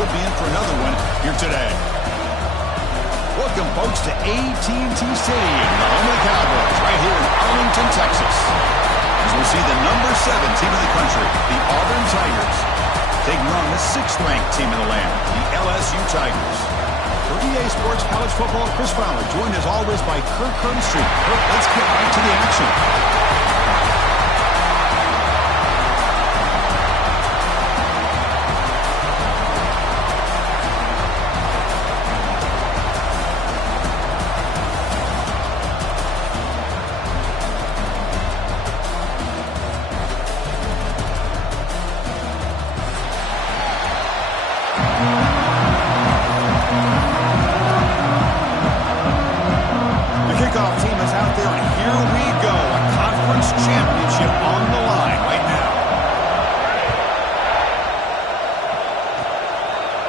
could be in for another one here today. Welcome, folks, to AT&T Stadium, the home of the Cowboys, right here in Arlington, Texas. As we see the number 7 team in the country, the Auburn Tigers, taking on the 6th-ranked team in the land, the LSU Tigers. For EA Sports College Football, Chris Fowler, joined as always by Kirk Herbstreit. Kirk, let's get right to the action.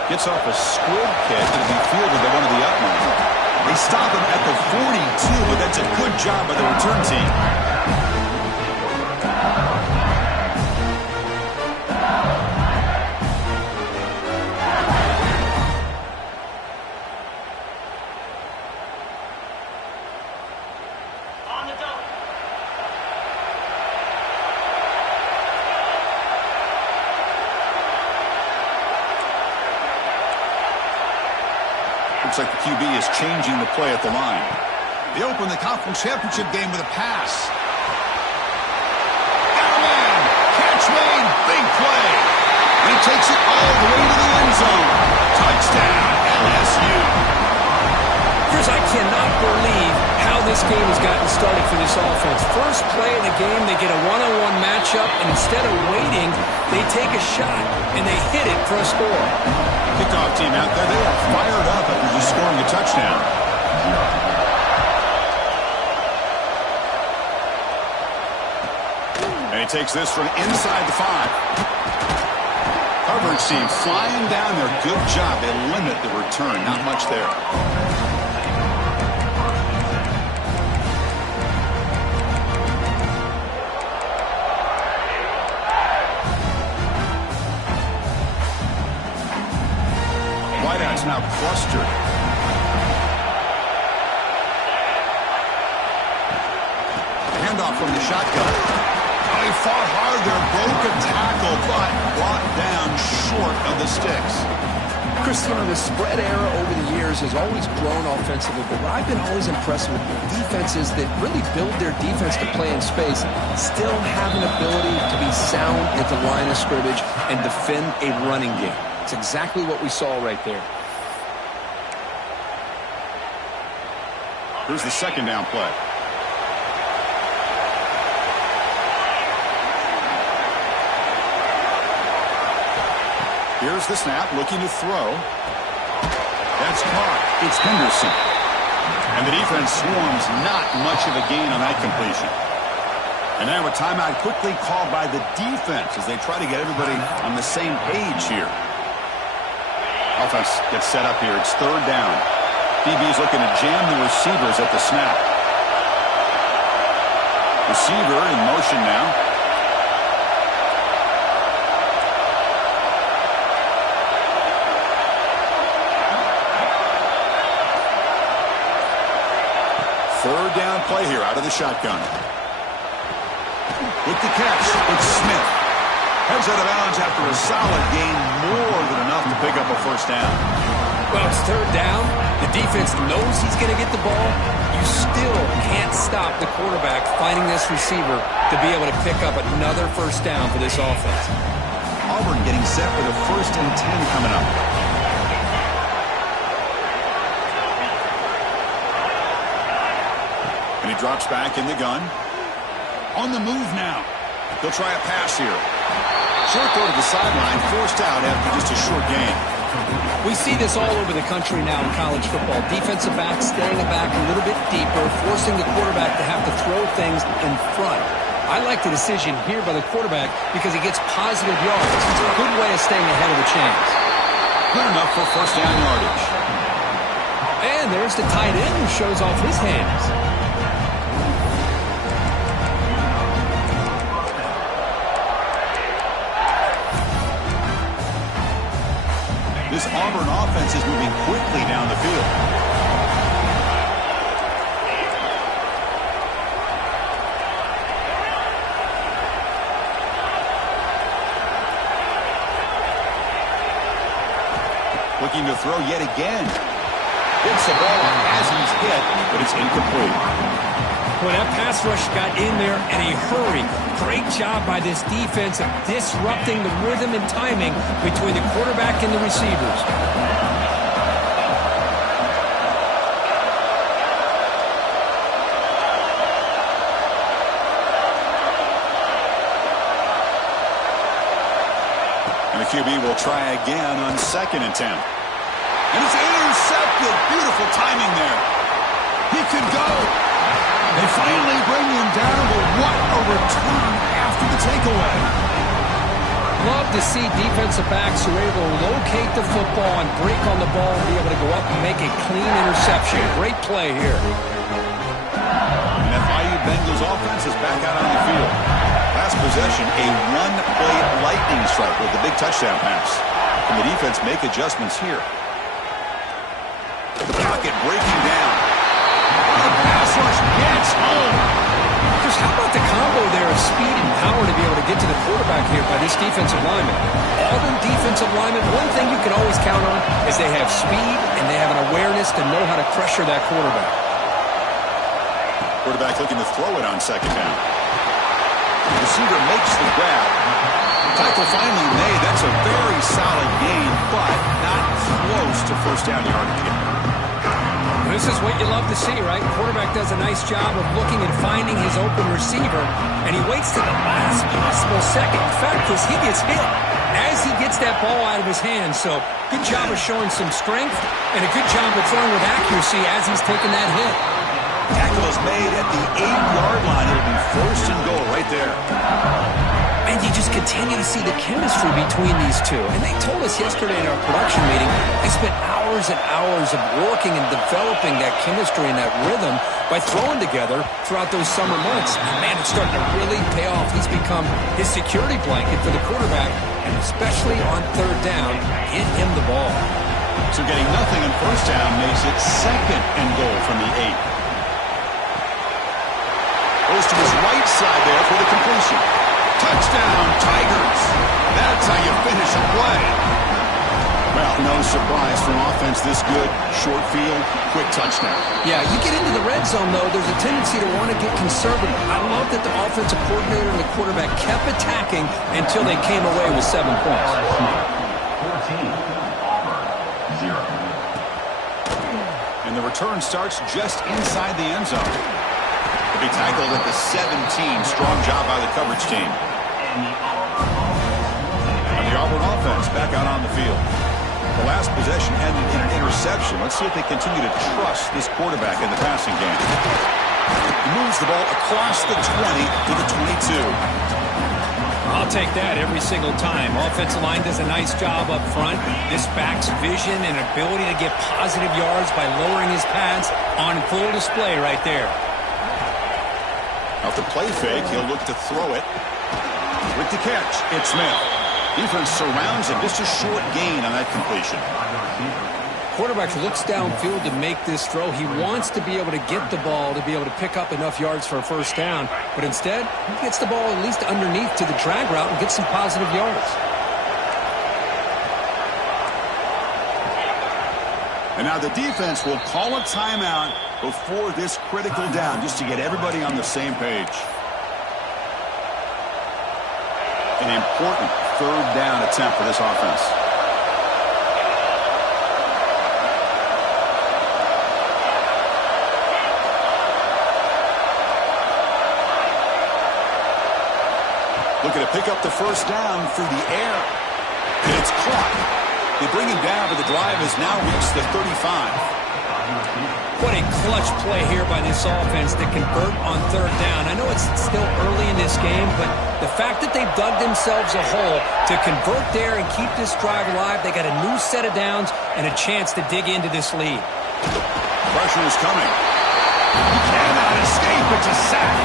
Gets off a squib kick and be fielded by one of the upright. They stop him at the 42, but that's a good job by the return team. Looks like the QB is changing the play at the line. They open the conference championship game with a pass. Got a man. Catch made. Big play. And he takes it all the way to the end zone. Touchdown, LSU. Chris, I cannot believe how this game has gotten started for this offense. First play of the game, they get a one-on-one matchup, and instead of waiting, they take a shot, and they hit it for a score. Kickoff team out there, they are fired up after just scoring a touchdown. And he takes this from inside the 5. Coverage team flying down there. Good job. They limit the return. Not much there. Wideout's now clustered. Handoff from the shotgun. Oh, he fought hard there, broke a tackle, but brought down short of the sticks. Chris, you know, the spread era over the years has always grown offensively, but what I've been always impressed with defenses that really build their defense to play in space still have an ability to be sound at the line of scrimmage and defend a running game. It's exactly what we saw right there. Here's the second down play. Here's the snap, looking to throw. That's caught. It's Henderson. And the defense swarms, not much of a gain on that completion. And now a timeout quickly called by the defense as they try to get everybody on the same page here. Offense gets set up here. It's third down. DB's looking to jam the receivers at the snap. Receiver in motion now. Third down play here out of the shotgun. With the catch, it's Smith. Heads out of bounds after a solid gain, more than enough to pick up a first down. Well, it's third down. The defense knows he's going to get the ball. You still can't stop the quarterback finding this receiver to be able to pick up another first down for this offense. Auburn getting set for the 1st and 10 coming up. And he drops back in the gun. On the move now. They'll try a pass here. Short throw to the sideline, forced out after just a short gain. We see this all over the country now in college football. Defensive backs staying back a little bit deeper, forcing the quarterback to have to throw things in front. I like the decision here by the quarterback because he gets positive yards. It's a good way of staying ahead of the chains. Good enough for first down yardage. And there's the tight end who shows off his hands. This Auburn offense is moving quickly down the field. Looking to throw yet again. Gets the ball as he's hit, but it's incomplete. Well, that pass rush got in there in a hurry. Great job by this defense of disrupting the rhythm and timing between the quarterback and the receivers. And the QB will try again on 2nd and 10. And it's intercepted. Beautiful timing there. He could go. They finally bring him down, but what a return after the takeaway. Love to see defensive backs who are able to locate the football and break on the ball and be able to go up and make a clean interception. Great play here. And FIU Bengals offense is back out on the field. Last possession, a one-play lightning strike with the big touchdown pass. Can the defense make adjustments here? The pocket breaking down. The pass rush gets home. Just how about the combo there of speed and power to be able to get to the quarterback here by this defensive lineman? Auburn defensive lineman, one thing you can always count on is they have speed and they have an awareness to know how to pressure that quarterback. Quarterback looking to throw it on 2nd down. The receiver makes the grab. Tackle finally made. That's a very solid gain, but not close to first down yardage. This is what you love to see, right? Quarterback does a nice job of looking and finding his open receiver, and he waits to the last possible second. In fact, because he gets hit as he gets that ball out of his hands. So good job of showing some strength and a good job of throwing with accuracy as he's taking that hit. Tackle is made at the 8-yard line. It'll be 1st and goal right there. And you just continue to see the chemistry between these two. And they told us yesterday in our production meeting, they spent hours and hours of working and developing that chemistry and that rhythm by throwing together throughout those summer months. And man, it's starting to really pay off. He's become his security blanket for the quarterback, and especially on 3rd down, get him the ball. So getting nothing on 1st down makes it 2nd and goal from the 8. Goes to his right side there for the completion. Touchdown, Tigers. That's how you finish a play. Well, no surprise from offense this good. Short field, quick touchdown. Yeah, you get into the red zone, though, there's a tendency to want to get conservative. I love that the offensive coordinator and the quarterback kept attacking until they came away with 7 points. 14, Auburn, 0. And the return starts just inside the end zone. He'll be tackled at the 17. Strong job by the coverage team. And the Auburn offense back out on the field. The last possession ended in an interception. Let's see if they continue to trust this quarterback in the passing game. He moves the ball across the 20 to the 22. I'll take that every single time. Offensive line does a nice job up front. This back's vision and ability to get positive yards by lowering his pads on full display right there. Off the play fake, he'll look to throw it. With the catch, it's Smith. Defense surrounds him. Just a short gain on that completion. Quarterback looks downfield to make this throw. He wants to be able to get the ball to be able to pick up enough yards for a 1st down. But instead, he gets the ball at least underneath to the drag route and gets some positive yards. And now the defense will call a timeout before this critical down, just to get everybody on the same page. An important 3rd down attempt for this offense. Looking to pick up the 1st down through the air. And it's caught. They bring him down, but the drive has now reached the 35. What a clutch play here by this offense to convert on 3rd down. I know it's still early in this game, but the fact that they've dug themselves a hole to convert there and keep this drive alive, they got a new set of downs and a chance to dig into this lead. Pressure is coming. He cannot escape. It's a sack.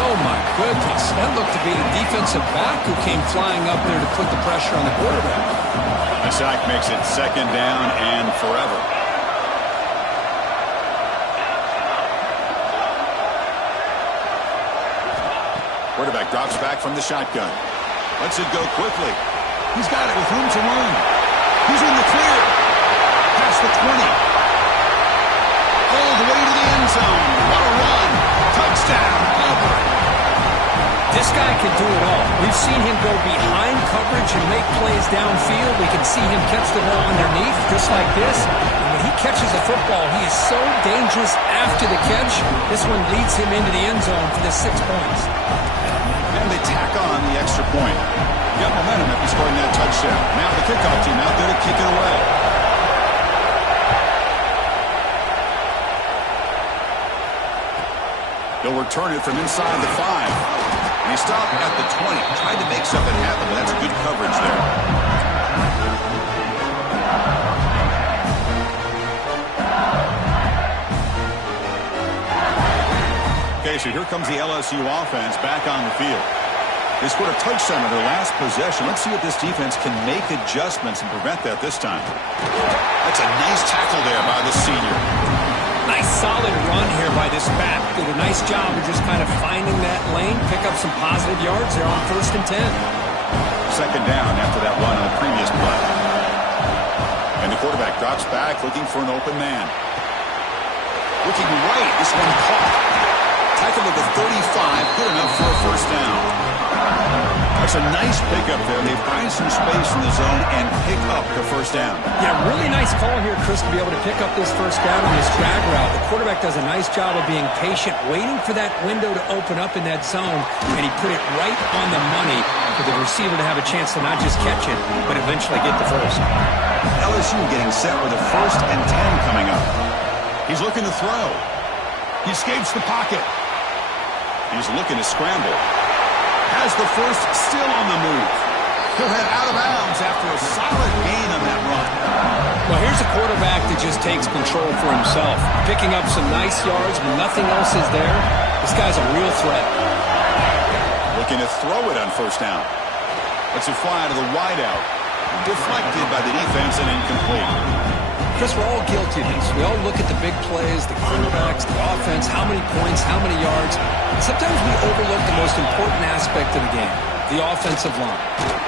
Oh, my goodness. That looked to be the defensive back who came flying up there to put the pressure on the quarterback. The sack makes it second down and forever. Quarterback drops back from the shotgun. Lets it go quickly. He's got it with room to run. He's in the clear. Past the 20. All the way to the end zone. What a run. Touchdown, Auburn. This guy can do it all. We've seen him go behind coverage and make plays downfield. We can see him catch the ball underneath, just like this. And when he catches a football, he is so dangerous after the catch. This one leads him into the end zone for the 6 points. And they tack on the extra point. Got momentum after scoring that touchdown. Now the kickoff team out there to kick it away. They'll return it from inside the 5. And he stopped at the 20. Tried to make something happen, but that's good coverage there. Okay, so here comes the LSU offense back on the field. They scored a touchdown in their last possession. Let's see if this defense can make adjustments and prevent that this time. That's a nice tackle there by the senior. Nice solid run here by this back. Did a nice job of just kind of finding that lane, pick up some positive yards there on 1st and 10. Second down after that run on the previous play. And the quarterback drops back looking for an open man. Looking right, this one caught. Tackle at the 35, good enough for a first down. That's a nice pickup there. They find some space in the zone and pick up the first down. Yeah, really nice call here, Chris, to be able to pick up this first down on this drag route. The quarterback does a nice job of being patient, waiting for that window to open up in that zone, and he put it right on the money for the receiver to have a chance to not just catch it, but eventually get the first. LSU getting set with a 1st and 10 coming up. He's looking to throw. He escapes the pocket. He's looking to scramble. Has the first, still on the move. He'll head out of bounds after a solid gain on that run. Well, here's a quarterback that just takes control for himself. Picking up some nice yards when nothing else is there. This guy's a real threat. Looking to throw it on 1st down. Lets it fly to the wideout. Deflected by the defense and incomplete. Chris, we're all guilty of this. We all look at the big plays, the quarterbacks, the offense, how many points, how many yards. And sometimes we overlook the most important aspect of the game, the offensive line.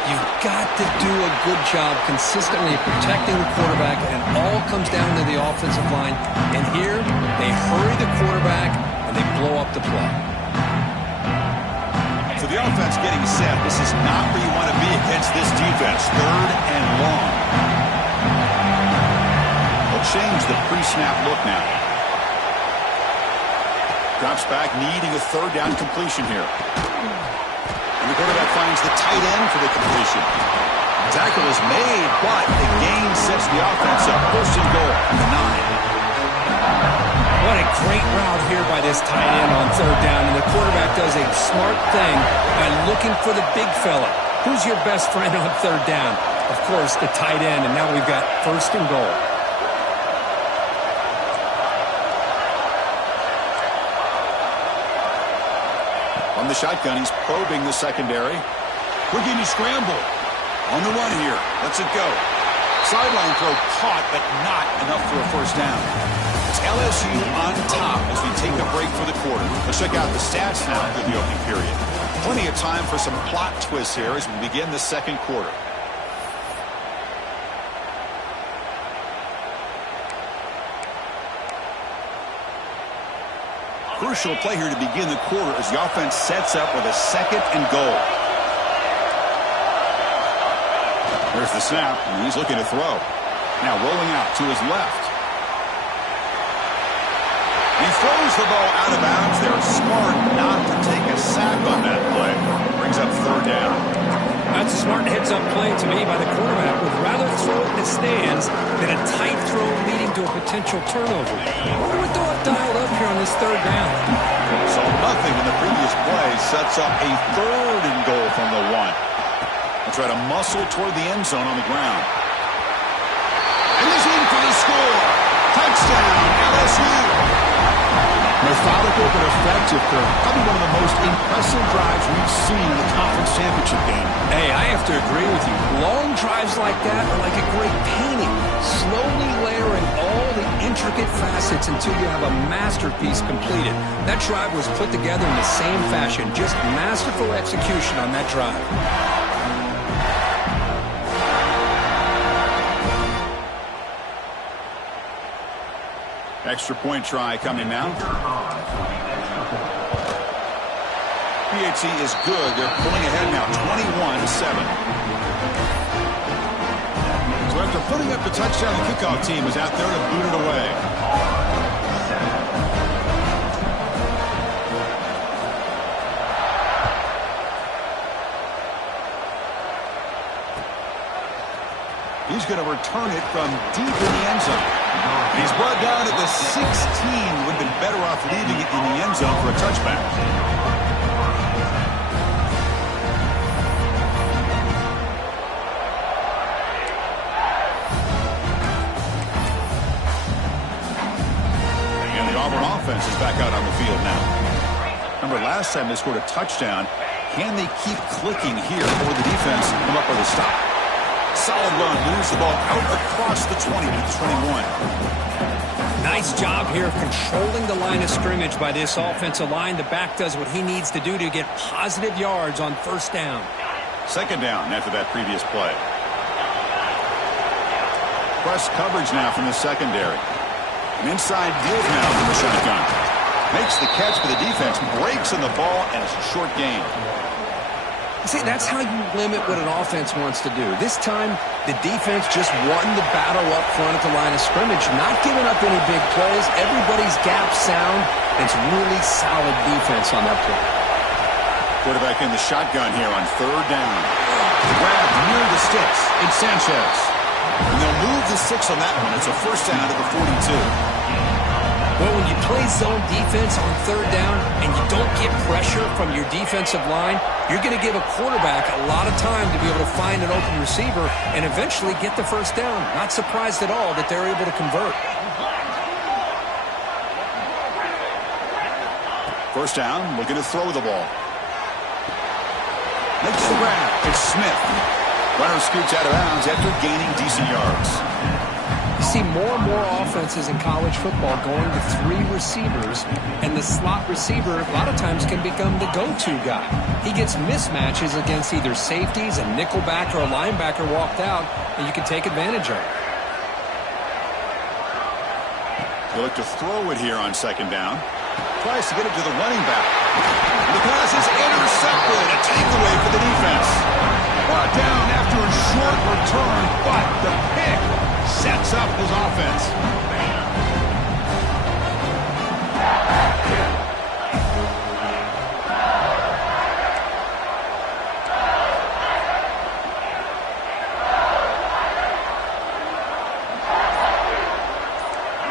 You've got to do a good job consistently protecting the quarterback, and it all comes down to the offensive line. And here, they hurry the quarterback, and they blow up the play. So the offense getting set. This is not where you want to be against this defense. 3rd and long. Change the pre-snap look now. Drops back, needing a 3rd down completion here. And the quarterback finds the tight end for the completion. Tackle is made, but the gain sets the offense up. 1st and goal from the 9. What a great route here by this tight end on 3rd down, and the quarterback does a smart thing by looking for the big fella. Who's your best friend on 3rd down? Of course, the tight end, and now we've got 1st and goal. From the shotgun, he's probing the secondary. Looking to scramble. On the run here. Lets it go. Sideline throw caught, but not enough for a first down. It's LSU on top as we take a break for the quarter. Let's check out the stats now for the opening period. Plenty of time for some plot twists here as we begin the 2nd quarter. Crucial play here to begin the quarter as the offense sets up with a 2nd and goal. There's the snap, and he's looking to throw. Now rolling out to his left. He throws the ball out of bounds there. Smart not to take a sack on that play. Brings up 3rd down. That's a smart heads-up play to me by the quarterback. Would rather throw it in the stands than a tight throw leading to a potential turnover. I wonder what they'll have dialed up here on this 3rd down. So nothing in the previous play sets up a 3rd and goal from the 1. They'll try to muscle toward the end zone on the ground. And he's in for the score. Touchdown, LSU. The Methodical but effective, Kirk. Probably one of the most impressive drives we've seen in the conference championship game. Hey, I have to agree with you. Long drives like that are like a great painting. Slowly layering all the intricate facets until you have a masterpiece completed. That drive was put together in the same fashion. Just masterful execution on that drive. Extra point try coming now. PAT is good. They're pulling ahead now, 21-7. So after putting up the touchdown, the kickoff team is out there to boot it away. He's going to return it from deep in the end zone. He's brought down at the 16. Would have been better off leaving it in the end zone for a touchback. And the Auburn offense is back out on the field now. Remember, last time they scored a touchdown. Can they keep clicking here or the defense come up with a stop? Solid run, moves the ball out across the 20 to the 21. Nice job here of controlling the line of scrimmage by this offensive line. The back does what he needs to do to get positive yards on first down. Second down after that previous play. Press coverage now from the secondary. An inside deal now from the shotgun. Makes the catch for the defense, breaks in the ball, and it's a short gain. See, that's how you limit what an offense wants to do. This time, the defense just won the battle up front at the line of scrimmage, not giving up any big plays. Everybody's gap sound. It's really solid defense on that play. Quarterback in the shotgun here on third down. Grab near the sticks. It's Sanchez. And they'll move the 6 on that one. It's a first down at the 42. Well, when you play zone defense on third down and you don't get pressure from your defensive line, you're going to give a quarterback a lot of time to be able to find an open receiver and eventually get the first down. Not surprised at all that they're able to convert. First down, looking to throw the ball. Makes the grab. It's Smith. Runner scoots out of bounds after gaining decent yards. You see more and more offenses in college football going to 3 receivers, and the slot receiver a lot of times can become the go-to guy. He gets mismatches against either safeties, a nickelback, or a linebacker walked out, and you can take advantage of it. They look to throw it here on second down. Tries to get it to the running back. The pass is intercepted. A takeaway for the defense. Brought down after a short return, but the pick sets up his offense.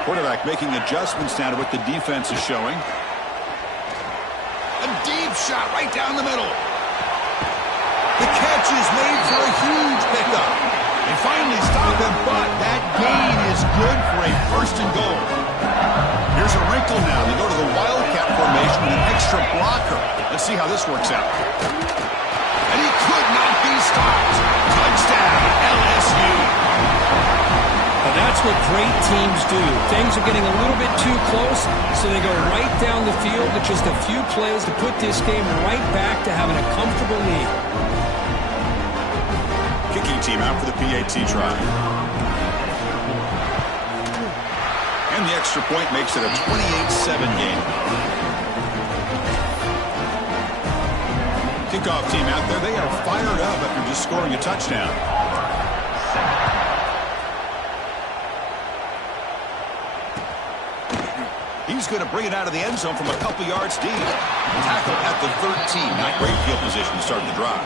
Quarterback making adjustments now to what the defense is showing. A deep shot right down the middle. The catch is made for a huge pickup. They finally stop him, but that gain is good for a first and goal. Here's a wrinkle now. They go to the Wildcat formation with an extra blocker. Let's see how this works out. And he could not be stopped. Touchdown, LSU. Well, that's what great teams do. Things are getting a little bit too close, so they go right down the field with just a few plays to put this game right back to having a comfortable lead. Kicking team out for the PAT try. And the extra point makes it a 28-7 game. Kickoff team out there, they are fired up after just scoring a touchdown. He's going to bring it out of the end zone from a couple yards deep. Tackle at the 13. Not great field position to start the drive.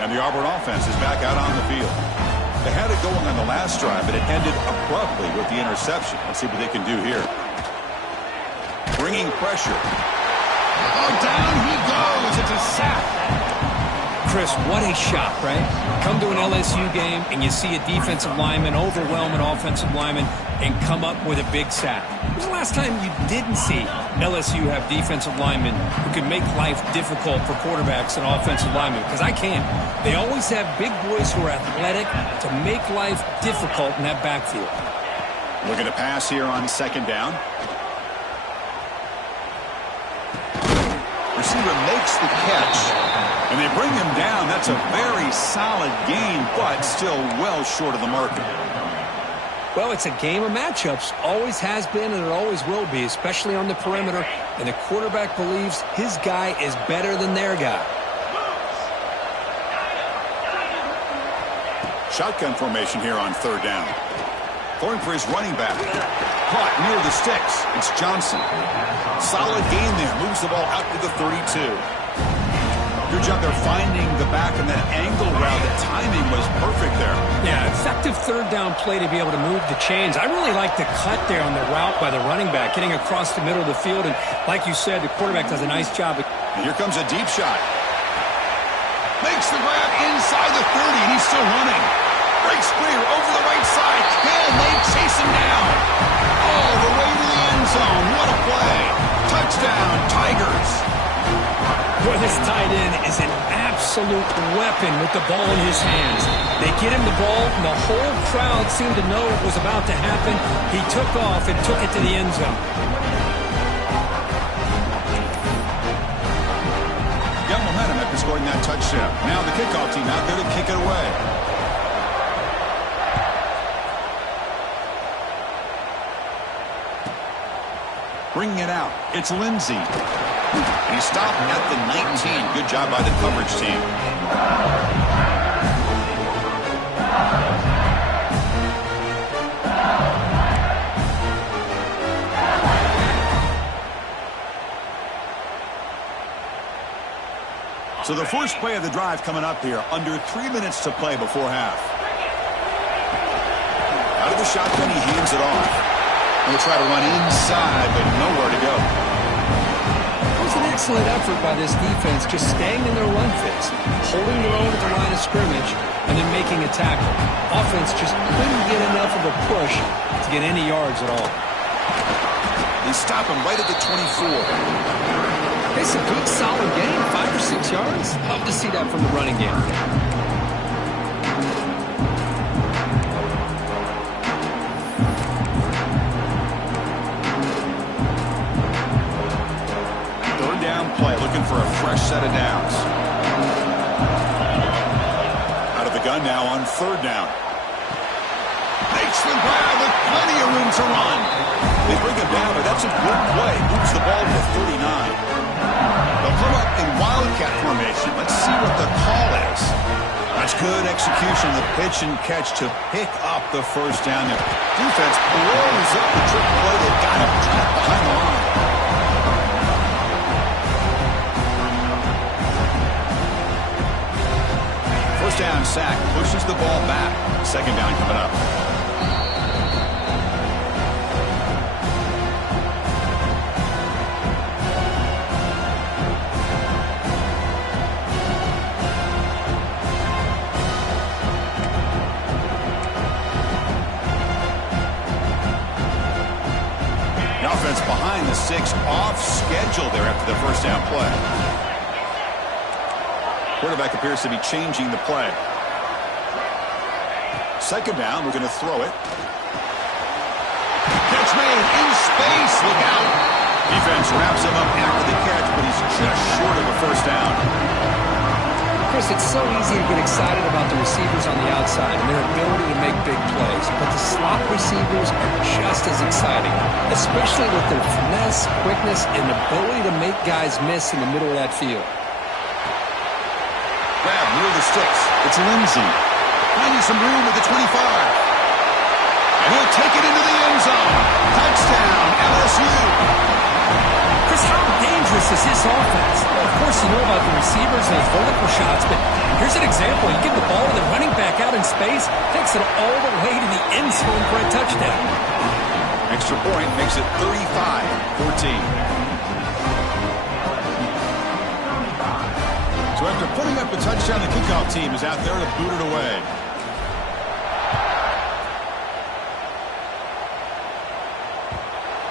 And the Auburn offense is back out on the field. They had it going on the last drive, but it ended abruptly with the interception. Let's see what they can do here. Bringing pressure. Oh, down he goes. It's a sack. Chris, what a shot, right? Come to an LSU game and you see a defensive lineman overwhelm an offensive lineman and come up with a big sack. When was the last time you didn't see LSU have defensive linemen who can make life difficult for quarterbacks and offensive linemen? Because I can't. They always have big boys who are athletic to make life difficult in that backfield. Looking to pass here on second down. Receiver makes the catch, and they bring him down. That's a very solid gain, but still well short of the marker. Well, it's a game of matchups. Always has been, and it always will be, especially on the perimeter. And the quarterback believes his guy is better than their guy. Shotgun formation here on third down. Going for his running back. Caught near the sticks. It's Johnson. Solid gain there. Moves the ball out to the 32. Good job there finding the back in that angle route. The timing was perfect there. Yeah, effective third down play to be able to move the chains. I really like the cut there on the route by the running back, getting across the middle of the field. And like you said, the quarterback does a nice job. And here comes a deep shot. Makes the grab inside the 30, and he's still running. Breaks clear over the right side. Can they chase him down? All the way to the end zone. What a play. Touchdown, Tigers. Boy, this tight end is an absolute weapon with the ball in his hands. They get him the ball, and the whole crowd seemed to know what was about to happen. He took off and took it to the end zone. Got momentum after scoring that touchdown. Now the kickoff team out there to kick it away. Bringing it out, it's Lindsey. And he stopped at the 19. Good job by the coverage team. So the first play of the drive coming up here, under 3 minutes to play before half. Out of the shotgun, he hands it off. We'll try to run inside, but nowhere to go. It was an excellent effort by this defense, just staying in their run fits, holding their own at the line of scrimmage, and then making a tackle. Offense just couldn't get enough of a push to get any yards at all. They stop him right at the 24. It's a good, solid game, 5 or 6 yards. Love to see that from the running game. Play, looking for a fresh set of downs. Out of the gun now on third down. Makes the grab with plenty of room to run. They bring him down, but that's a good play. Moves the ball to the 39. They'll come up in Wildcat formation. Let's see what the call is. That's good execution of the pitch and catch to pick up the first down. The defense blows up the trick play. They've got him trapped behind the line. First down sack, pushes the ball back. Second down coming up. The offense behind the 6, off schedule there after the first down play. Quarterback appears to be changing the play. Second down, we're going to throw it. Catch made in space, look out. Defense wraps him up after the catch, but he's just short of a first down. Chris, it's so easy to get excited about the receivers on the outside and their ability to make big plays, but the slot receivers are just as exciting, especially with their finesse, quickness, and ability to make guys miss in the middle of that field. Grab near the sticks. It's Lindsey. Finding some room at the 25. And he'll take it into the end zone. Touchdown, LSU. Chris, how dangerous is this offense? Well, of course, you know about the receivers and his vertical shots, but here's an example. You give the ball to the running back out in space, takes it all the way to the end zone for a touchdown. Extra point makes it 35-14. So after putting up a touchdown, the kickoff team is out there to boot it away.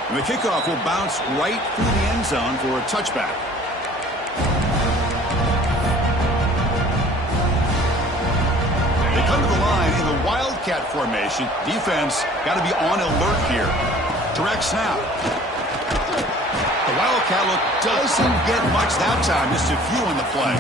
And the kickoff will bounce right through the end zone for a touchback. They come to the line in the Wildcat formation. Defense got to be on alert here. Direct snap. The Wildcat look doesn't get much that time. Just a few on the play.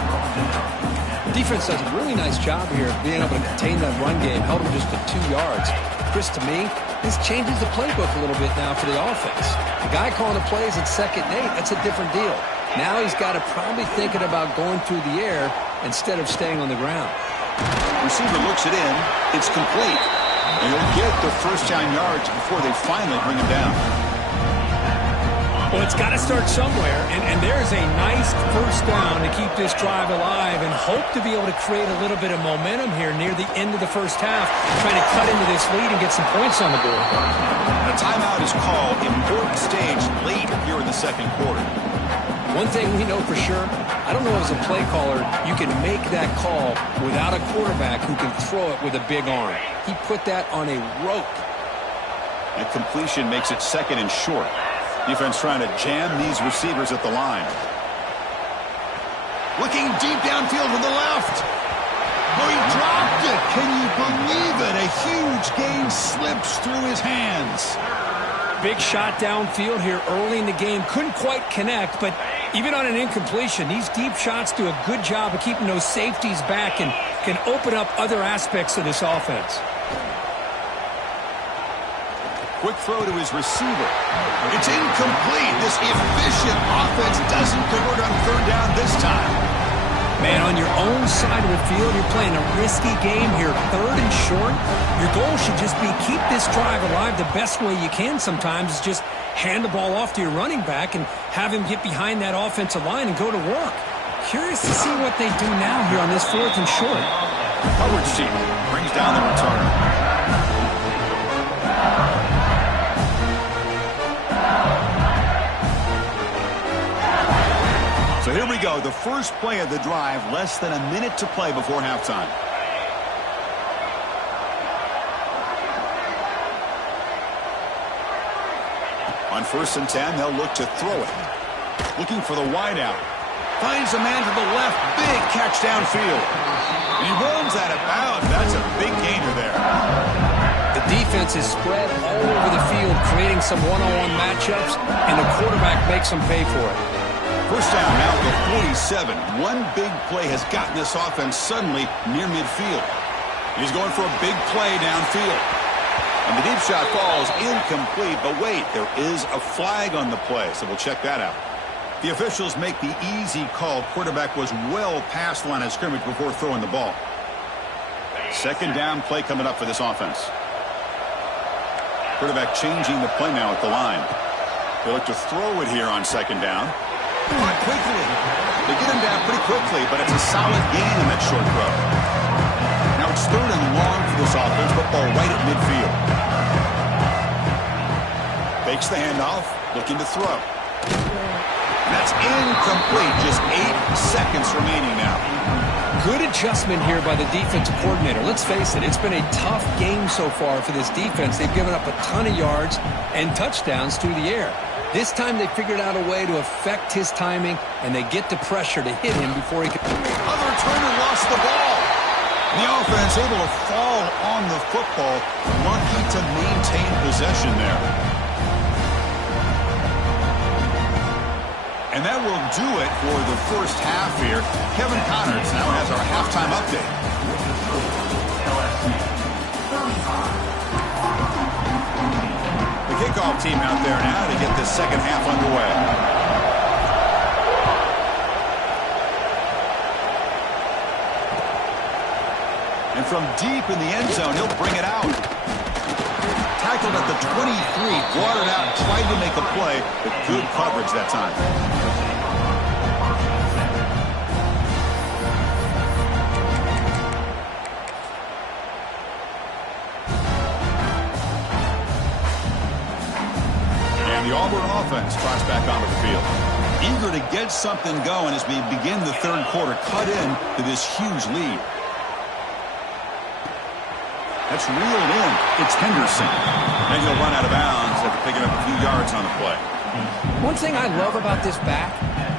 Defense does a really nice job here of being able to contain that run game. Held them just to 2 yards. Chris, to me, this changes the playbook a little bit now for the offense. The guy calling the plays at 2nd and 8, that's a different deal. Now he's got to probably thinking about going through the air instead of staying on the ground. Receiver looks it in. It's complete. And he'll get the first down yards before they finally bring him down. Well, it's got to start somewhere, and there's a nice first down to keep this drive alive and hope to be able to create a little bit of momentum here near the end of the first half, trying to cut into this lead and get some points on the board. A timeout is called. Important stage late here in the second quarter. One thing we know for sure, I don't know as a play caller, you can make that call without a quarterback who can throw it with a big arm. He put that on a rope. That completion makes it 2nd and short. Defense trying to jam these receivers at the line. Looking deep downfield to the left. Oh, he dropped it. Can you believe it? A huge gain slips through his hands. Big shot downfield here early in the game. Couldn't quite connect, but even on an incompletion, these deep shots do a good job of keeping those safeties back and can open up other aspects of this offense. Quick throw to his receiver. It's incomplete. This efficient offense doesn't convert on 3rd down this time. Man, on your own side of the field, you're playing a risky game here. 3rd and short. Your goal should just be keep this drive alive the best way you can sometimes is just hand the ball off to your running back and have him get behind that offensive line and go to work. Curious to see what they do now here on this 4th and short. Coverage team brings down the returner. So here we go, the first play of the drive, less than a minute to play before halftime. On 1st and 10, they'll look to throw it. Looking for the wideout. Finds a man to the left, big catch downfield. And he runs out of bounds. That's a big gainer there. The defense is spread all over the field, creating some one-on-one matchups, and the quarterback makes them pay for it. First down now at the 47. One big play has gotten this offense suddenly near midfield. He's going for a big play downfield. And the deep shot falls incomplete. But wait, there is a flag on the play, so we'll check that out. The officials make the easy call. Quarterback was well past the line of scrimmage before throwing the ball. 2nd down play coming up for this offense. Quarterback changing the play now at the line. They look to throw it here on 2nd down. Not quickly. They get him down pretty quickly, but it's a solid gain in that short throw. Now it's 3rd and long for this offense, but ball right at midfield. Fakes the handoff, looking to throw. That's incomplete. Just 8 seconds remaining now. Good adjustment here by the defensive coordinator. Let's face it, it's been a tough game so far for this defense. They've given up a ton of yards and touchdowns through the air. This time they figured out a way to affect his timing, and they get the pressure to hit him before he can. Other returner lost the ball. The offense able to fall on the football, lucky to maintain possession there. And that will do it for the first half here. Kevin Connors now has our halftime update. The kickoff team out there now to get the second half underway. And from deep in the end zone, he'll bring it out. Tackled at the 23, brought it out, tried to make a play, but good coverage that time. And the Auburn offense trots back onto the field. Eager to get get something going as we begin the third quarter. Cut in to this huge lead. That's reeled in. It's Henderson. And he'll run out of bounds after picking up a few yards on the play. One thing I love about this back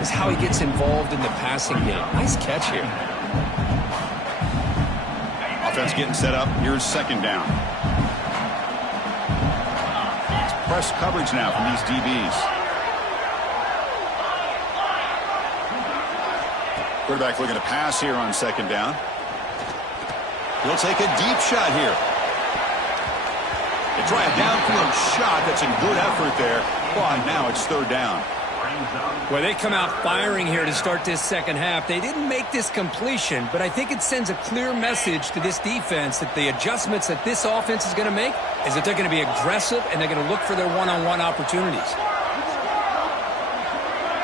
is how he gets involved in the passing game. Nice catch here. Offense getting set up. Here's second down. It's press coverage now from these DBs. Quarterback looking to pass here on second down. He'll take a deep shot here. They try a downfield shot. That's a good effort there. But now it's third down. Well, they come out firing here to start this second half. They didn't make this completion, but I think it sends a clear message to this defense that the adjustments that this offense is going to make is that they're going to be aggressive and they're going to look for their one-on-one opportunities.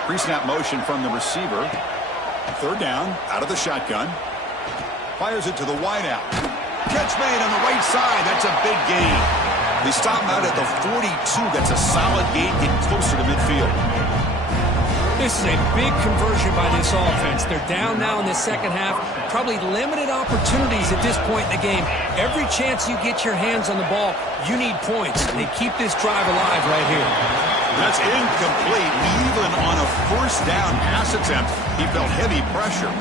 Pre-snap motion from the receiver. Third down, out of the shotgun. Fires it to the wideout. Catch made on the right side. That's a big gain. They stop him out at the 42. That's a solid gain, getting closer to midfield. This is a big conversion by this offense. They're down now in the second half. Probably limited opportunities at this point in the game. Every chance you get your hands on the ball, you need points. They keep this drive alive right here. That's incomplete. Even on a first down pass attempt, he felt heavy pressure.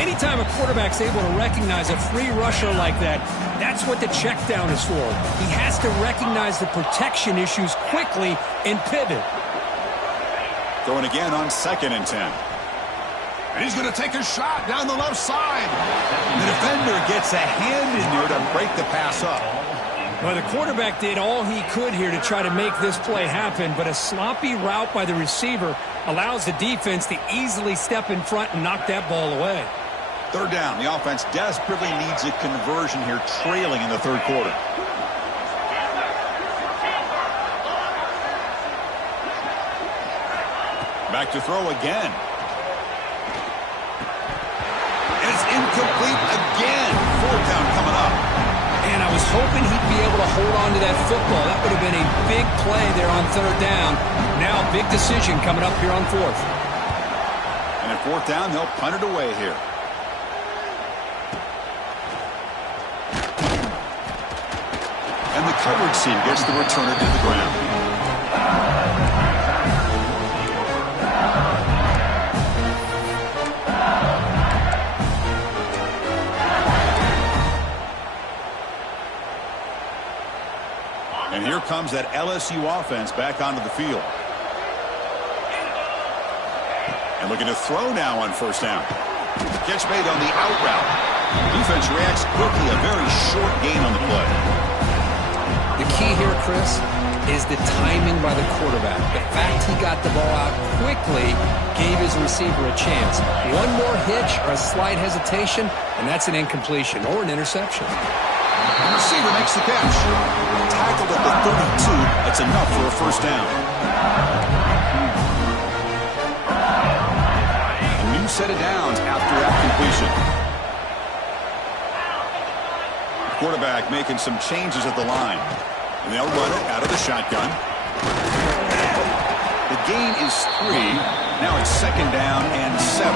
Anytime a quarterback's able to recognize a free rusher like that, that's what the check down is for. He has to recognize the protection issues quickly and pivot. Throwing again on 2nd and 10. And he's going to take a shot down the left side. The defender gets a hand in there to break the pass up. Well, the quarterback did all he could here to try to make this play happen, but a sloppy route by the receiver allows the defense to easily step in front and knock that ball away. Third down. The offense desperately needs a conversion here, trailing in the third quarter. Back to throw again. And it's incomplete again. Fourth down coming up. And I was hoping he'd be able to hold on to that football. That would have been a big play there on third down. Now big decision coming up here on fourth. And at fourth down, they'll punt it away here. And the coverage team gets the returner to the ground. And here comes that LSU offense back onto the field. And looking to throw now on first down. Catch made on the out route. Defense reacts quickly. A very short gain on the play. The key here, Chris, is the timing by the quarterback. The fact he got the ball out quickly gave his receiver a chance. One more hitch or a slight hesitation, and that's an incompletion or an interception. The receiver makes the catch. Tackled at the 32. That's enough for a first down. A new set of downs after that completion. Quarterback making some changes at the line. And they'll run it out of the shotgun. The gain is 3. Now it's second down and 7.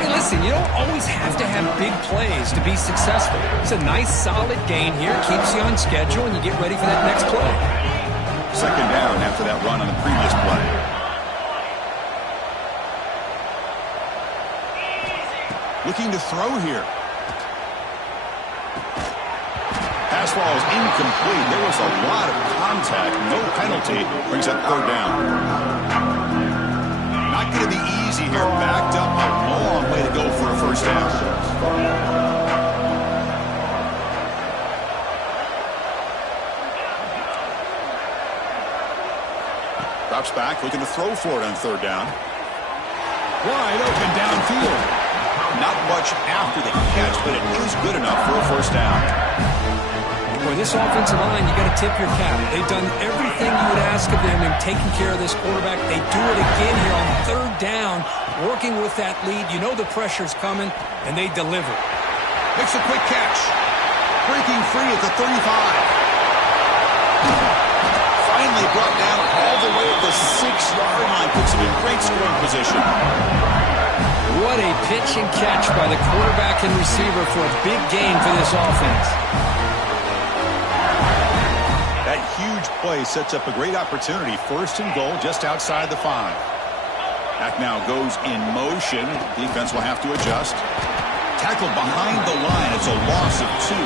Hey, listen, you don't always have to have big plays to be successful. It's a nice, solid gain here. Keeps you on schedule, and you get ready for that next play. Second down after that run on the previous play. Looking to throw here. Pass ball is incomplete. There was a lot of contact. No penalty. Brings up third down. Not going to be easy here. Backed up a long way to go for a first down. Drops back, looking to throw for it on third down. Wide open downfield. Not much after the catch, but it is good enough for a first down. Boy, this offensive line, you got to tip your cap. They've done everything you would ask of them in taking care of this quarterback. They do it again here on third down, working with that lead. You know the pressure's coming, and they deliver. Makes a quick catch. Breaking free at the 35. Finally finally brought down all the way at the 6-yard line. Puts him in great scoring position. What a pitch and catch by the quarterback and receiver for a big gain for this offense. That huge play sets up a great opportunity. 1st and goal just outside the 5. Back now goes in motion. Defense will have to adjust. Tackled behind the line. It's a loss of 2.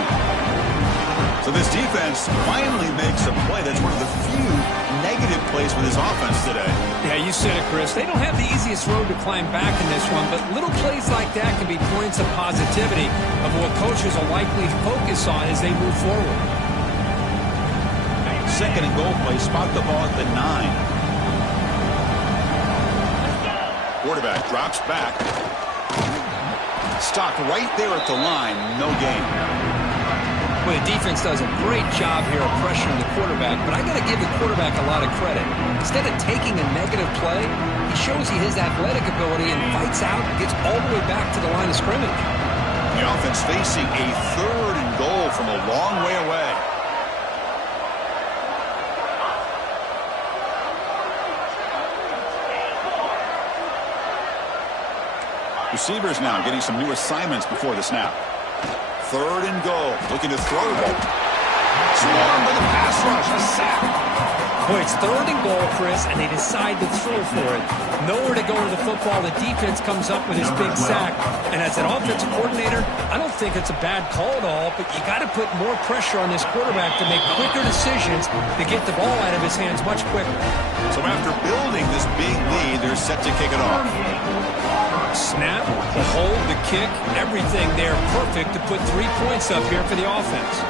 So this defense finally makes a play. That's one of the few negative plays for this offense today. Yeah, you said it, Chris. They don't have the easiest road to climb back in this one, but little plays like that can be points of positivity of what coaches will likely focus on as they move forward. 2nd and goal play. Spot the ball at the 9. Quarterback drops back. Stopped right there at the line. No gain. Well, the defense does a great job here of pressuring the quarterback, but I got to give the quarterback a lot of credit. Instead of taking a negative play, he shows he has athletic ability and fights out and gets all the way back to the line of scrimmage. The offense facing a 3rd and goal from a long way away. Receivers now getting some new assignments before the snap. 3rd and goal. Looking to throw the ball. Swarmed with a pass rush. A sack. Boy, it's 3rd and goal, Chris, and they decide to throw for it. Nowhere to go with the football. The defense comes up with this big sack. And as an offensive coordinator, I don't think it's a bad call at all, but you got to put more pressure on this quarterback to make quicker decisions to get the ball out of his hands much quicker. So after building this big lead, they're set to kick it off. Snap, the hold, the kick, everything there perfect to put 3 points up here for the offense.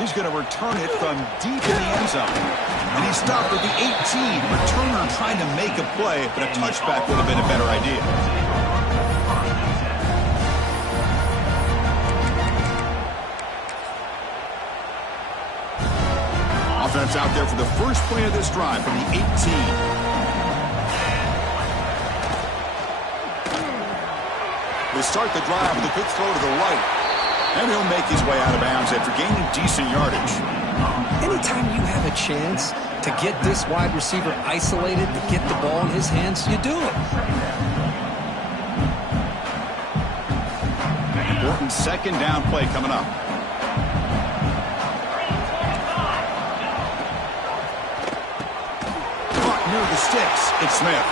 He's going to return it from deep in the end zone. And he stopped at the 18. Returner trying to make a play, but a touchback would have been a better idea. Offense out there for the first play of this drive from the 18. They start the drive with a quick throw to the right. And he'll make his way out of bounds after gaining decent yardage. Anytime you have a chance to get this wide receiver isolated, to get the ball in his hands, you do it. Important 2nd down play coming up. Caught near the sticks. It's Smith.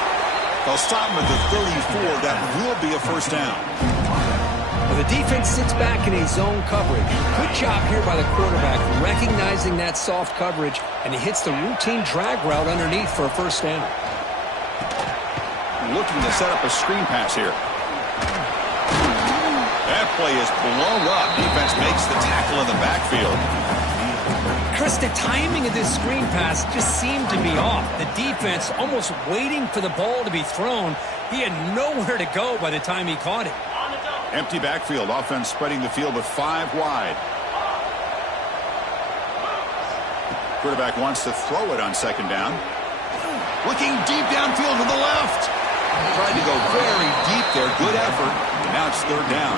They'll stop him at the 34. That will be a 1st down. Well, the defense sits back in a zone coverage. Good job here by the quarterback, recognizing that soft coverage, and he hits the routine drag route underneath for a 1st down. Looking to set up a screen pass here. That play is blown up. Defense makes the tackle in the backfield. Chris, the timing of this screen pass just seemed to be off. The defense almost waiting for the ball to be thrown. He had nowhere to go by the time he caught it. Empty backfield. Offense spreading the field with 5 wide. Quarterback wants to throw it on 2nd down. Looking deep downfield to the left. Tried to go very deep there. Good effort. Now it's 3rd down.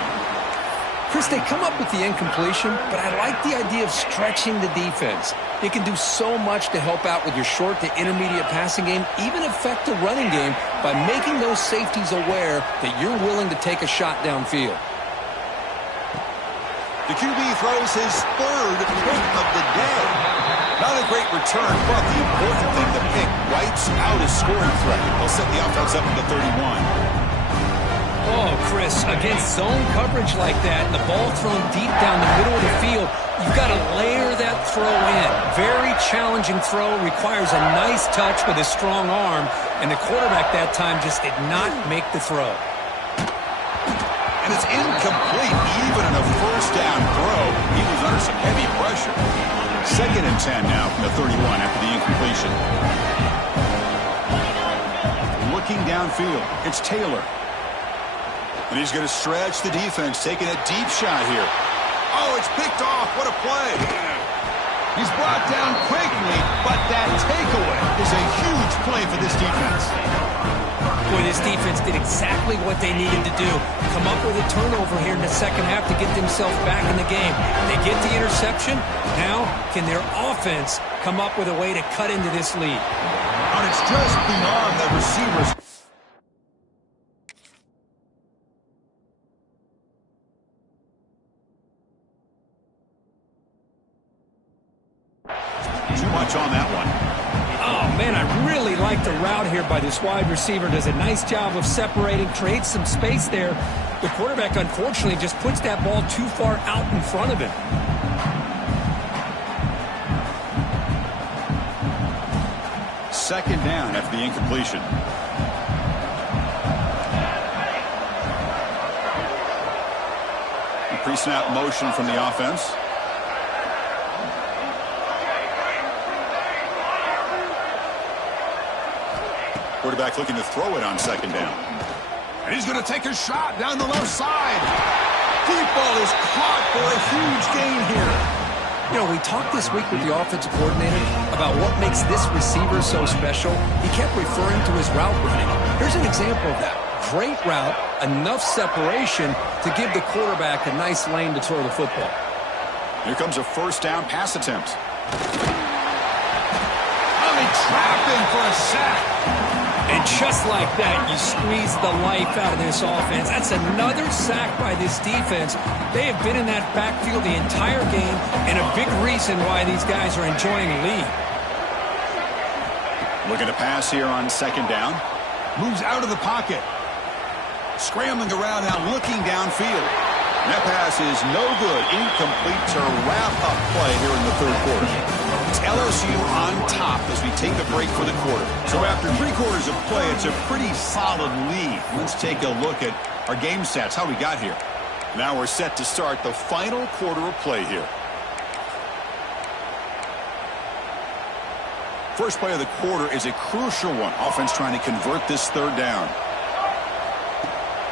Chris, they come up with the incompletion, but I like the idea of stretching the defense. It can do so much to help out with your short to intermediate passing game, even affect the running game by making those safeties aware that you're willing to take a shot downfield. The QB throws his 3rd pick of the day. Not a great return, but the important thing, the pick wipes out his scoring threat. He'll set the offense up at the 31. Oh, Chris, against zone coverage like that, and the ball thrown deep down the middle of the field, you've got to layer that throw in. Very challenging throw, requires a nice touch with a strong arm, and the quarterback that time just did not make the throw. And it's incomplete, even in a 1st down throw. He was under some heavy pressure. 2nd and 10 now from the 31 after the incompletion. Looking downfield, it's Taylor. And he's going to stretch the defense, taking a deep shot here. Oh, it's picked off. What a play. He's brought down quickly, but that takeaway is a huge play for this defense. Boy, this defense did exactly what they needed to do. Come up with a turnover here in the second half to get themselves back in the game. They get the interception. Now, can their offense come up with a way to cut into this lead? And it's just beyond the receivers. Too much on that one. Oh, man, I really like the route here by this wide receiver. Does a nice job of separating, creates some space there. The quarterback, unfortunately, just puts that ball too far out in front of him. Second down after the incompletion. Pre-snap motion from the offense. Quarterback looking to throw it on second down. And he's going to take a shot down the left side. Deep ball is caught for a huge gain here. You know, we talked this week with the offensive coordinator about what makes this receiver so special. He kept referring to his route running. Here's an example of that. Great route, enough separation to give the quarterback a nice lane to throw the football. Here comes a first down pass attempt. Oh, they trap him for a sack. And just like that, you squeeze the life out of this offense. That's another sack by this defense. They have been in that backfield the entire game, and a big reason why these guys are enjoying the lead. Looking to pass here on second down. Moves out of the pocket. Scrambling around now, looking downfield. And that pass is no good. Incomplete to wrap up play here in the third quarter. It's LSU on top as we take a break for the quarter. So after 3 quarters of play, it's a pretty solid lead. Let's take a look at our game stats, how we got here. Now we're set to start the final quarter of play here. First play of the quarter is a crucial one. Offense trying to convert this third down.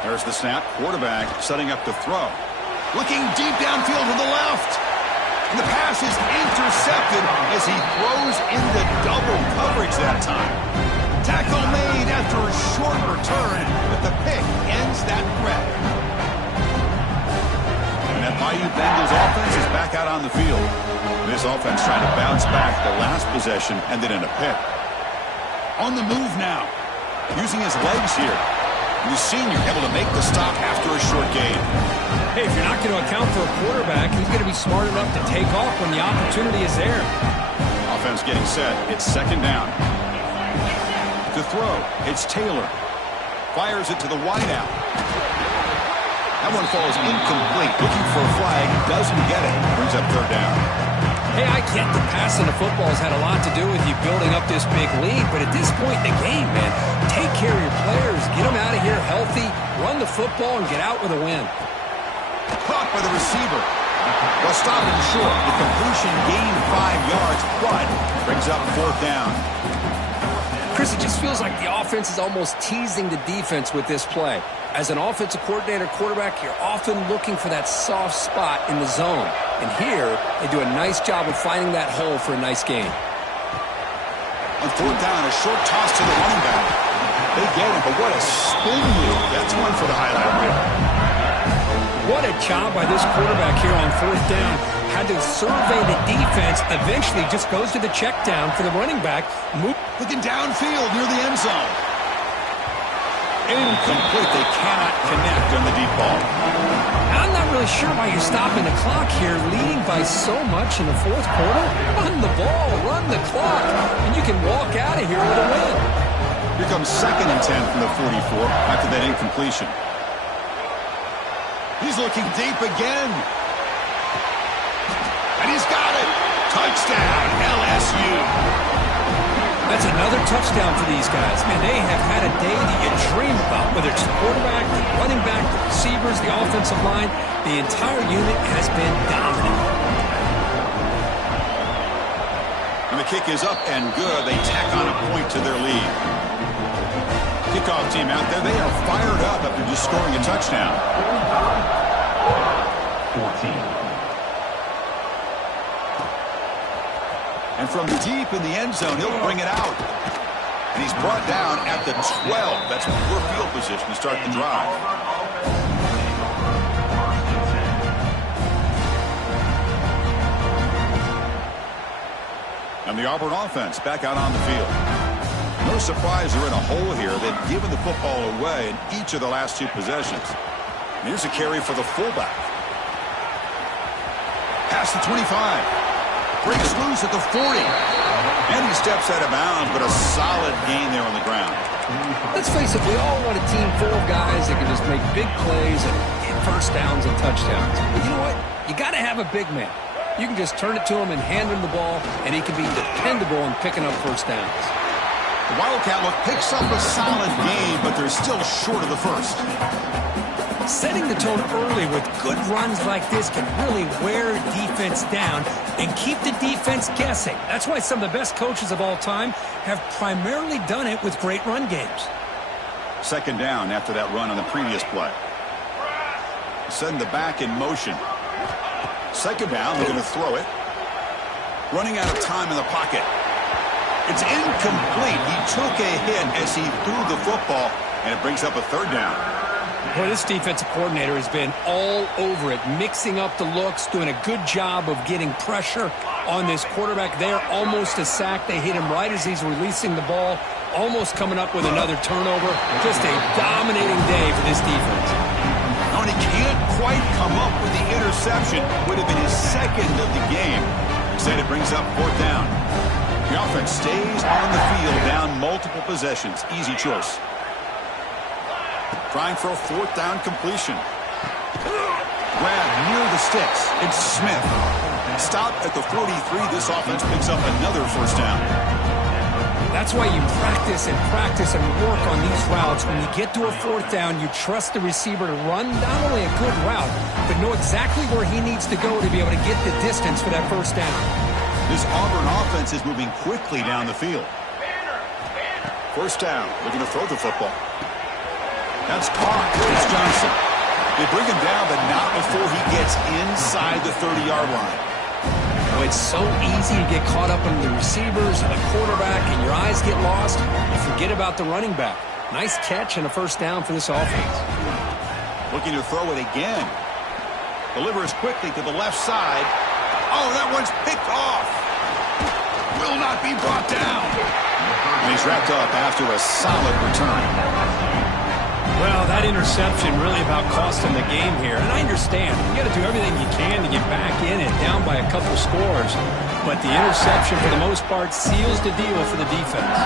There's the snap. Quarterback setting up to throw. Looking deep downfield to the left. And the pass is intercepted as he throws into double coverage that time. Tackle made after a short return, but the pick ends that threat. And that Bayou Bengals offense is back out on the field. This offense trying to bounce back the last possession and then in a pick. On the move now, using his legs here. The senior able to make the stop after a short gain. Hey, if you're not going to account for a quarterback, he's going to be smart enough to take off when the opportunity is there. Offense getting set. It's second down. To throw, it's Taylor. Fires it to the wideout. That one falls incomplete. Looking for a flag. Doesn't get it. Brings up third down. Hey, I get the passing of football has had a lot to do with you building up this big lead, but at this point in the game, man, take care of your players. Get them out of here healthy, run the football, and get out with a win. Caught by the receiver. Well, stop him short. The completion gained 5 yards, but brings up fourth down. Chris, it just feels like the offense is almost teasing the defense with this play. As an offensive coordinator, quarterback, you're often looking for that soft spot in the zone. And here, they do a nice job of finding that hole for a nice gain. On fourth down, a short toss to the running back. They get him, but what a spin move. That's one for the highlight reel. What a job by this quarterback here on fourth down. Had to survey the defense, eventually just goes to the check down for the running back. Looking downfield near the end zone. Incomplete. They cannot connect on the deep ball. I'm not really sure why you're stopping the clock here, leading by so much in the fourth quarter. Run the ball, run the clock, and you can walk out of here with a win. Here comes second and 10 from the 44 after that incompletion. He's looking deep again. And he's got it. Touchdown, LSU. That's another touchdown for these guys. Man, they have had a day that you dream about, whether it's the quarterback, the running back, the receivers, the offensive line. The entire unit has been dominant. And the kick is up and good. They tack on a point to their lead. Kickoff team out there. They are fired up after just scoring a touchdown. 14. And from deep in the end zone, he'll bring it out. And he's brought down at the 12. That's poor field position to start the drive. And the Auburn offense back out on the field. No surprise they're in a hole here. They've given the football away in each of the last two possessions. And here's a carry for the fullback. Past the 25. Breaks loose at the 40. And he steps out of bounds, but a solid gain there on the ground. Let's face it, we all want a team full of guys that can just make big plays and get first downs and touchdowns. But you know what? You got to have a big man. You can just turn it to him and hand him the ball, and he can be dependable in picking up first downs. The Wildcat look picks up a solid game, but they're still short of the first. Setting the tone early with good runs like this can really wear defense down and keep the defense guessing. That's why some of the best coaches of all time have primarily done it with great run games. Second down after that run on the previous play. Send the back in motion. Second down, they're going to throw it. Running out of time in the pocket. It's incomplete. He took a hit as he threw the football, and it brings up a third down. Boy, this defensive coordinator has been all over it, mixing up the looks, doing a good job of getting pressure on this quarterback there. Almost a sack. They hit him right as he's releasing the ball, almost coming up with another turnover. Just a dominating day for this defense. And he can't quite come up with the interception. Would have been his second of the game. Instead, it brings up fourth down. The offense stays on the field, down multiple possessions. Easy choice. Trying for a fourth down completion. Grab near the sticks. It's Smith. Stopped at the 43. This offense picks up another first down. That's why you practice and work on these routes. When you get to a fourth down, you trust the receiver to run not only a good route, but know exactly where he needs to go to be able to get the distance for that first down. This Auburn offense is moving quickly down the field. First down. Looking to throw the football. That's caught. It's Johnson. They bring him down, but not before he gets inside the 30-yard line. Oh, it's so easy to get caught up in the receivers and the quarterback, and your eyes get lost. You forget about the running back. Nice catch and a first down for this offense. Looking to throw it again. Delivers quickly to the left side. Oh, that one's picked off. Will not be brought down. And he's wrapped up after a solid return. Well, that interception really about cost him the game here. And I understand. You got to do everything you can to get back in it, down by a couple scores. But the interception, for the most part, seals the deal for the defense.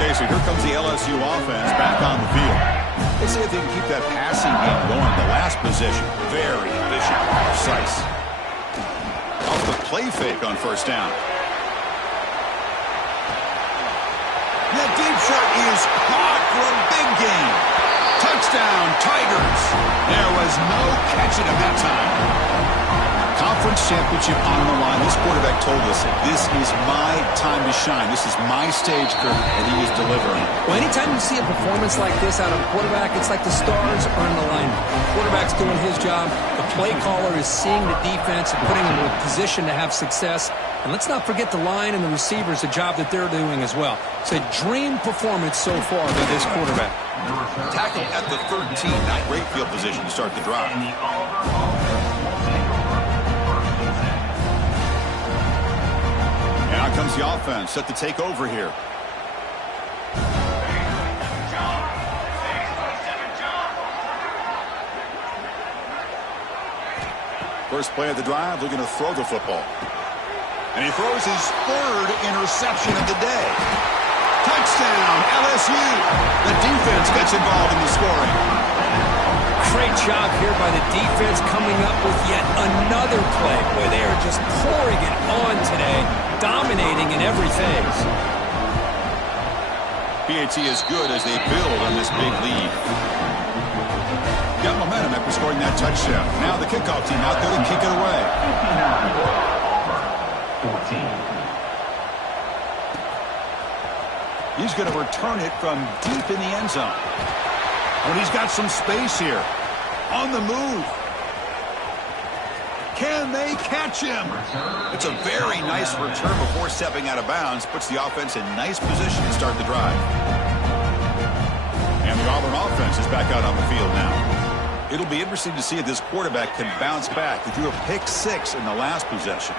Okay, so here comes the LSU offense back on the field. Let's see if they can keep that passing game going. The last position, very efficient, precise. Off the play fake on first down. That deep shot is caught for a big gain. Touchdown, Tigers. There was no catching him that time. Conference championship on the line. This quarterback told us, this is my time to shine. This is my stage, Kirk, and he is delivering. Well, anytime you see a performance like this out of a quarterback, it's like the stars are in alignment. The quarterback's doing his job. The play caller is seeing the defense and putting them in a position to have success. And let's not forget the line and the receivers, the job that they're doing as well. It's a dream performance so far by this quarterback. Tackled at the 13. Not great field position to start the drive. And out comes the offense set to take over here. First play of the drive, looking to throw the football. And he throws his third interception of the day. Touchdown, LSU. The defense gets involved in the scoring. Great job here by the defense coming up with yet another play. Boy, they are just pouring it on today, dominating in every phase. PAT is good as they build on this big lead. Got momentum after scoring that touchdown. Now the kickoff team out there to kick it away. 14. He's going to return it from deep in the end zone. And he's got some space here. On the move. Can they catch him? It's a very nice return before stepping out of bounds. Puts the offense in nice position to start the drive. And the Auburn offense is back out on the field now. It'll be interesting to see if this quarterback can bounce back. He threw a pick 6 in the last possession.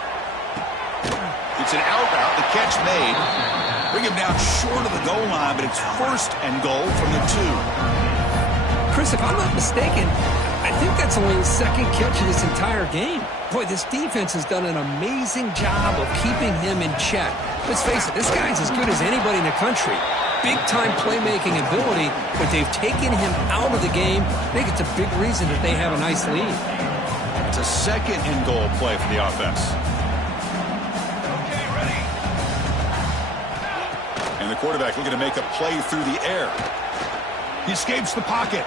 It's an out route. The catch made. Bring him down short of the goal line, but it's 1st and goal from the 2. Chris, if I'm not mistaken, I think that's only his 2nd catch of this entire game. Boy, this defense has done an amazing job of keeping him in check. Let's face it, this guy's as good as anybody in the country. Big-time playmaking ability, but they've taken him out of the game. I think it's a big reason that they have a nice lead. It's a 2nd and goal play for the offense. And the quarterback looking to make a play through the air. He escapes the pocket.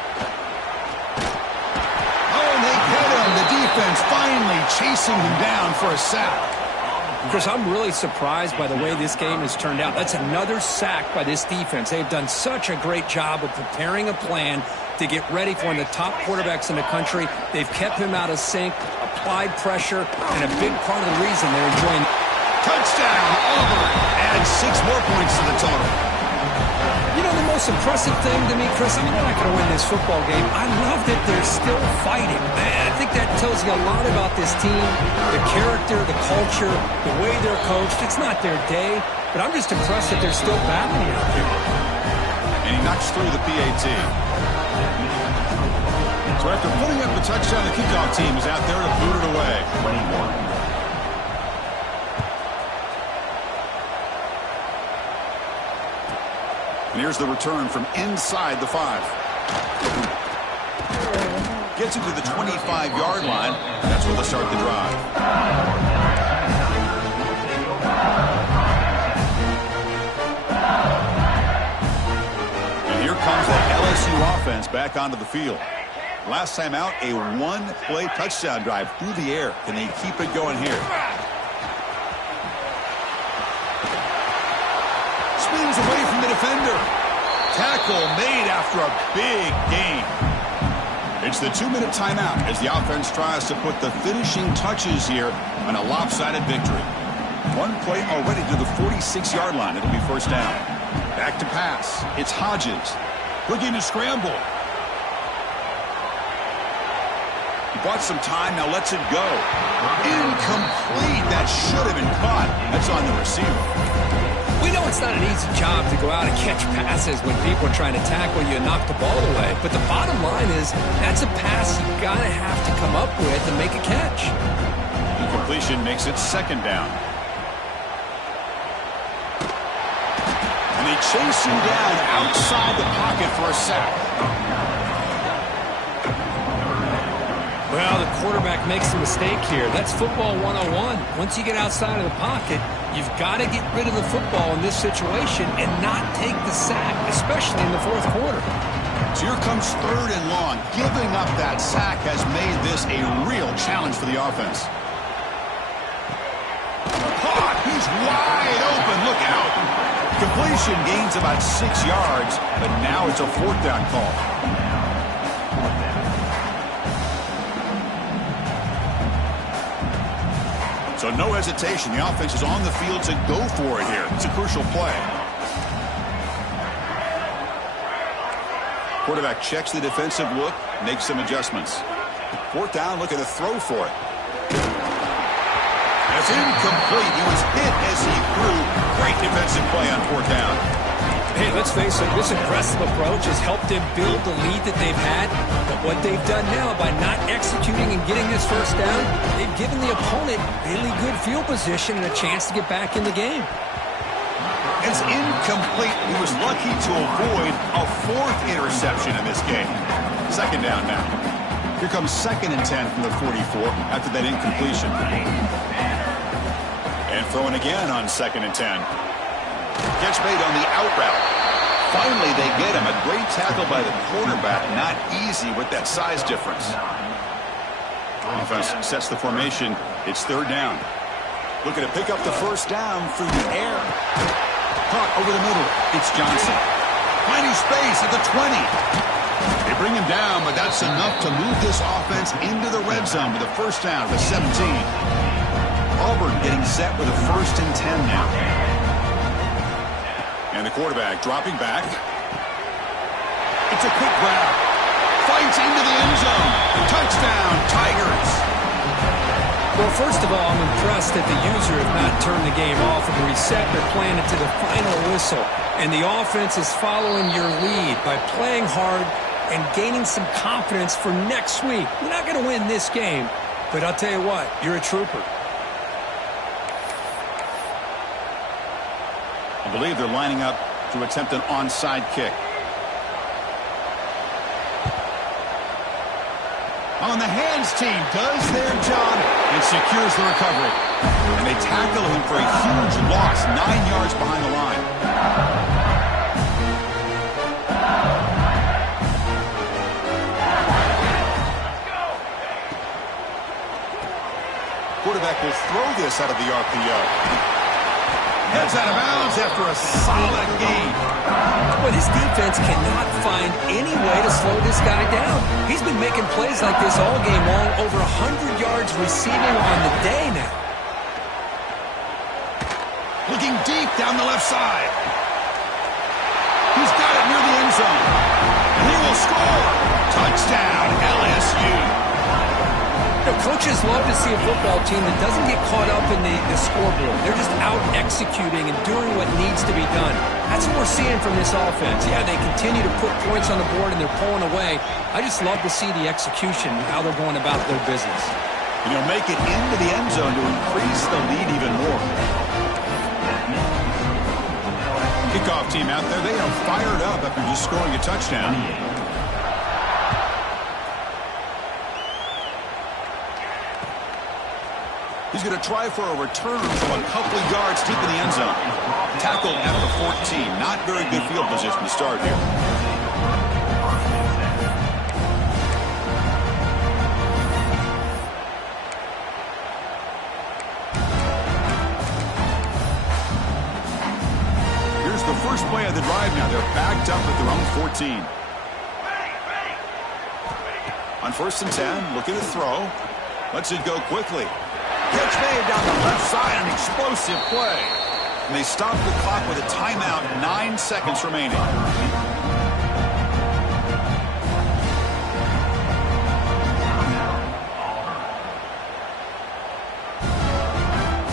Oh, and they get him. The defense finally chasing him down for a sack. Chris, I'm really surprised by the way this game has turned out. That's another sack by this defense. They've done such a great job of preparing a plan to get ready for one of the top quarterbacks in the country. They've kept him out of sync, applied pressure, and a big part of the reason they're enjoying. Touchdown, Auburn. Adds 6 more points to the total. You know, the most impressive thing to me, Chris, I mean, they're not going to win this football game. I love that they're still fighting. Man, I think that tells you a lot about this team, the character, the culture, the way they're coached. It's not their day, but I'm just impressed that they're still battling out there. And he knocks through the PAT. So after putting up the touchdown, the kickoff team is out there to boot it away. 21. And here's the return from inside the 5. Gets it to the 25-yard line. That's where they'll start the drive. And here comes that LSU offense back onto the field. Last time out, a 1-play touchdown drive through the air. Can they keep it going here? Spins away from the defender. Tackle made after a big gain. It's the 2-minute timeout as the offense tries to put the finishing touches here on a lopsided victory. 1 play already to the 46-yard line. It'll be 1st down. Back to pass. It's Hodges. Looking to scramble. He bought some time, now lets it go. Incomplete. That should have been caught. That's on the receiver. We know it's not an easy job to go out and catch passes when people are trying to tackle you and knock the ball away. But the bottom line is that's a pass you got to have to come up with and make a catch. Incompletion makes it 2nd down. And they chase him down outside the pocket for a sack. Well, the quarterback makes a mistake here. That's football 101. Once you get outside of the pocket, you've got to get rid of the football in this situation and not take the sack, especially in the 4th quarter. So here comes 3rd and long. Giving up that sack has made this a real challenge for the offense. Caught! He's wide open. Look out. Completion gains about 6 yards, but now it's a 4th down call. So no hesitation. The offense is on the field to go for it here. It's a crucial play. Quarterback checks the defensive look, makes some adjustments. 4th down, looking to throw for it. That's incomplete. He was hit as he threw. Great defensive play on 4th down. Hey, let's face it, this aggressive approach has helped them build the lead that they've had. But what they've done now by not executing and getting this 1st down, they've given the opponent really good field position and a chance to get back in the game. It's incomplete. He was lucky to avoid a 4th interception in this game. 2nd down now. Here comes 2nd and 10 from the 44 after that incompletion. And throwing again on 2nd and 10. Catch made on the out route. Finally, they get him. A great tackle by the quarterback. Not easy with that size difference. Offense sets the formation. It's 3rd down. Looking to pick up the 1st down through the air. Caught over the middle. It's Johnson. Finding space at the 20. They bring him down, but that's enough to move this offense into the red zone with a first down at the 17. Auburn getting set with a 1st and 10 now. And the quarterback dropping back. It's a quick grab. Fights into the end zone. Touchdown, Tigers. Well, first of all, I'm impressed that the user has not turned the game off and reset their plan into the final whistle. And the offense is following your lead by playing hard and gaining some confidence for next week. You're not going to win this game, but I'll tell you what, you're a trooper. I believe they're lining up to attempt an onside kick. On the hands team does their job and secures the recovery. And they tackle him for a huge loss, 9 yards behind the line. Quarterback will throw this out of the RPO. Heads out of bounds after a solid gain. But his defense cannot find any way to slow this guy down. He's been making plays like this all game long, over 100 yards receiving on the day now. Looking deep down the left side. He's got it near the end zone. And he will score. Touchdown, LSU. You know, coaches love to see a football team that doesn't get caught up in the scoreboard. They're just out executing and doing what needs to be done. That's what we're seeing from this offense. Yeah, they continue to put points on the board and they're pulling away. I just love to see the execution and how they're going about their business. And you'll make it into the end zone to increase the lead even more. Kickoff team out there, they are fired up after just scoring a touchdown. He's going to try for a return from a couple of yards deep in the end zone. Tackled at the 14. Not very good field position to start here. Here's the first play of the drive now. They're backed up at their own 14. On 1st and 10, looking to throw. Lets it go quickly. Catch made down the left side, an explosive play. And they stop the clock with a timeout, 9 seconds remaining.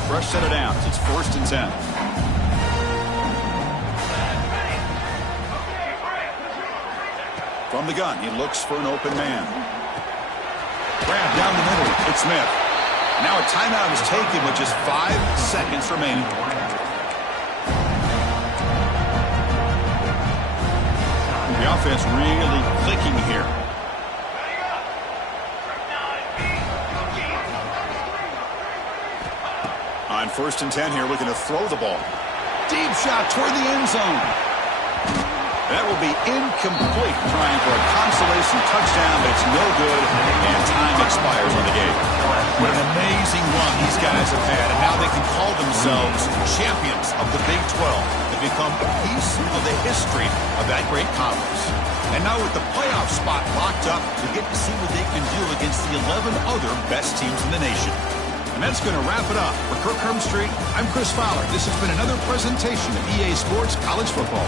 Fresh set of downs. It's 1st and 10. From the gun, he looks for an open man. Grab down the middle. It's Smith. Now a timeout is taken with just 5 seconds remaining. The offense really clicking here. On 1st and 10 here, looking to throw the ball. Deep shot toward the end zone. That will be incomplete, trying for a consolation touchdown, but it's no good, and time expires on the game. What an amazing run these guys have had, and now they can call themselves champions of the Big 12. They've become a piece of the history of that great conference. And now with the playoff spot locked up, we get to see what they can do against the 11 other best teams in the nation. And that's going to wrap it up. For Kirk Hermstreet, I'm Chris Fowler. This has been another presentation of EA Sports College Football.